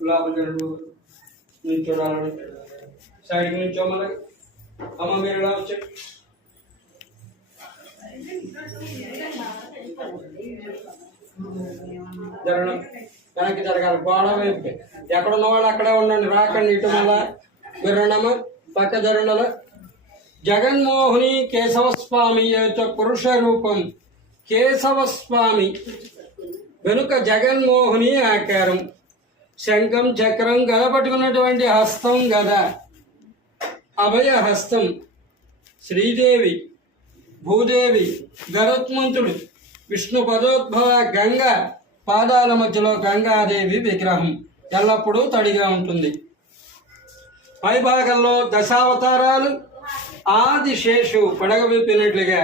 గులాబీ జరుడు నుంచోడాలని సైడ్కి నుంచోమని. అమ్మ మీరు ఇలా వచ్చారు. జరగడం వెనక్కి జరగాలి, గోడ వైపుకి. ఎక్కడున్న వాళ్ళు అక్కడే ఉండండి, రాకండి ఇటు. మళ్ళా మీరు రెండమ్మ పక్క జరుండాల. జగన్మోహిని కేశవస్వామి యొక్క పురుష రూపం కేశవస్వామి, వెనుక జగన్మోహిని ఆకారం, శంఖం చక్రం గద పట్టుకున్నటువంటి హస్తం గద, అభయ హస్తం. శ్రీదేవి భూదేవి గరుత్మంతుడు, విష్ణు పదోద్భవ గంగ, పాదాల మధ్యలో గంగాదేవి విగ్రహం ఎల్లప్పుడూ తడిగా ఉంటుంది. పైభాగంలో దశావతారాలు, ఆదిశేషు పడగ విప్పినట్లుగా